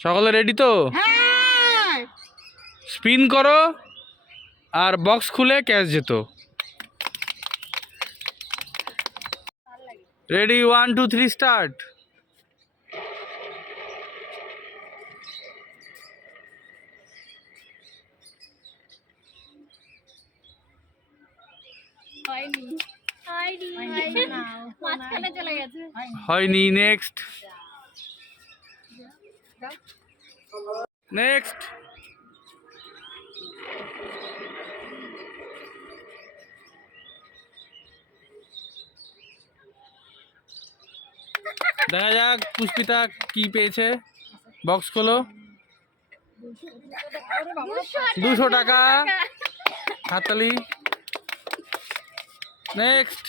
সকলে রেডি তো? হ্যাঁ। স্পিন করো আর বক্স খুলে ক্যাচ যেত ready one two three start হয়নি। নেক্সট নেক্সট দেখা যাক পুষ্পিতা কি পেয়েছে। বক্স খোলো। দুশো টাকা। হাততালি। নেক্সট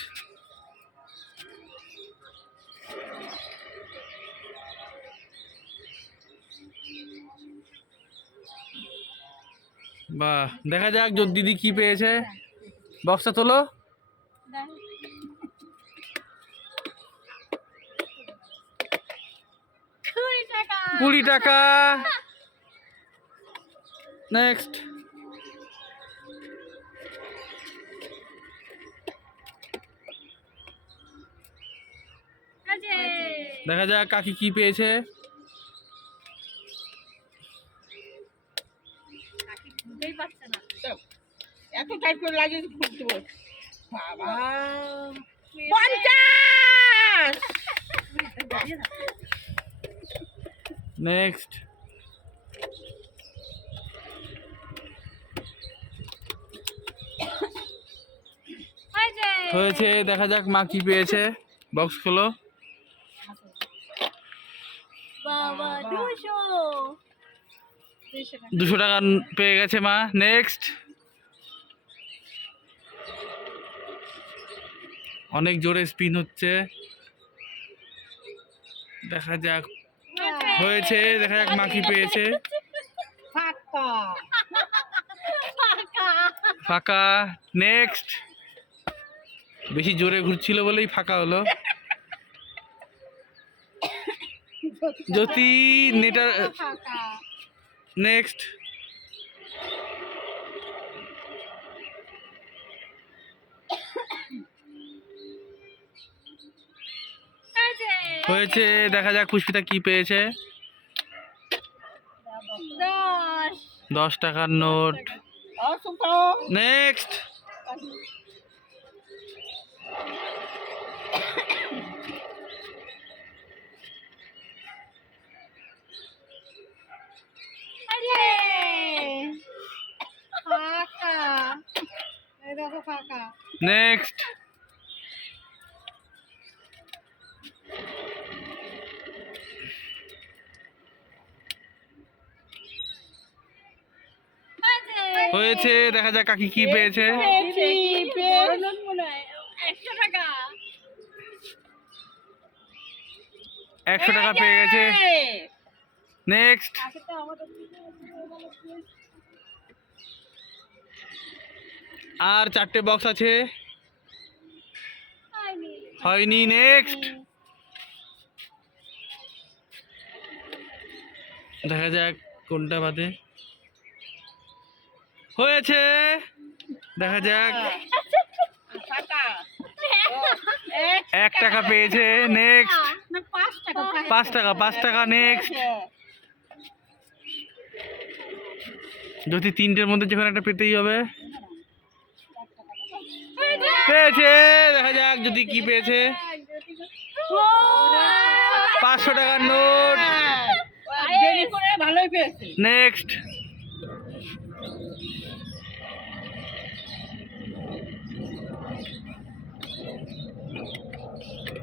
বাহ দেখা যাক যদি দিদি কি পেয়েছে। বক্সটা তোলো। কুড়ি টাকা। নেক্সট দেখা যাক কাকি কি পেয়েছে। এত টাইট করে লাগিয়ে খুলতে বল। বাবা। পঞ্চাশ! নেক্সট হয়েছে হয়েছে দেখা যাক মা কি পেয়েছে। বক্স খোলো। দুশো। দুশো টাকা পেয়ে গেছে মা। নেক্সট অনেক জোরে স্পিন হচ্ছে। দেখা যাক। হয়েছে দেখা যাক মাখি পেয়েছে। ফাঁকা। নেক্সট বেশি জোরে ঘুরছিল বলেই ফাঁকা হলো। জ্যোতি নেটার নেক্সট হয়েছে দেখা যাক পুষ্পিতা কি পেয়েছে। দশ। টাকার নোট। নেক্সট নেক্সট হয়েছে দেখা যাক কাকি কি পেয়েছে। একশো টাকা। পেয়ে গেছে। নেক্সট আর চারটে বক্স আছে। হয়নি নেক্সট দেখা যাক কোনটা বাদে। হয়েছে। দেখা যাক। এক টাকা পেয়েছে নেক্সট পাঁচ টাকা পাঁচ টাকা নেক্সট যদি তিনটের মধ্যে যখন একটা পেতেই হবে। পেয়েছে দেখা যাক যদি কি পেয়েছে। পাঁচশো টাকার নোট। ভালোই পেয়েছে। নেক্সট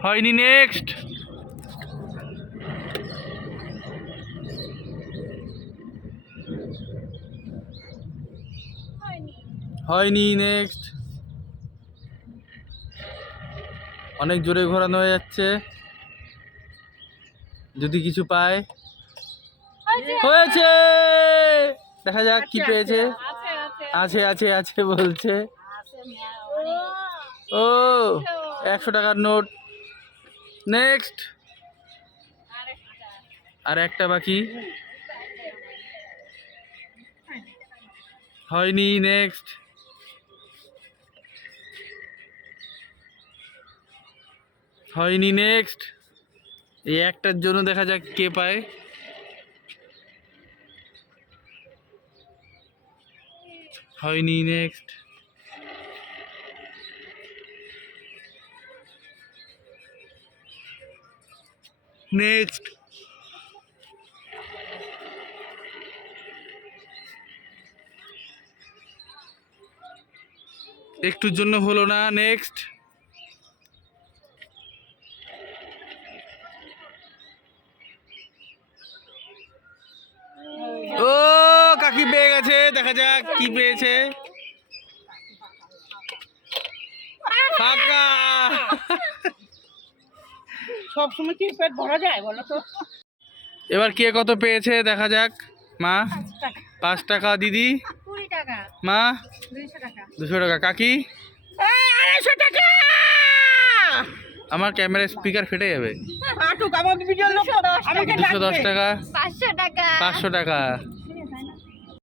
হয়নি নেক্সট হয়নি নেক্সট অনেক জোরে ঘোরানো হয়ে যাচ্ছে। যদি কিছু পায়। হয়েছে। দেখা যাক কি পেয়েছে। আছে আছে। আছে বলছে। ও একশো টাকার নোট। নেক্সট। আর একটা বাকি। হয়নি, নেক্সট। হয়নি, নেক্সট। এই একটার জন্য দেখা যাক কে পায়। হয়নি, নেক্সট। নেক্সট। একটুর জন্য হলো না, নেক্সট। ও, কাকি পেয়ে গেছে, দেখা যাক কি পেয়েছে। ফাঁকা। সব সময় কি পেট ভরা যায় বলো তো? এবার কে কত পেয়েছে দেখা যাক। মা পাঁচ টাকা দিদি। মা দুশো টাকা। কাকি? আড়াইশো টাকা! আমার ক্যামেরা স্পিকার ফেটে যাবে। দুশো দশ টাকা। পাঁচশো টাকা। পাঁচশো টাকা।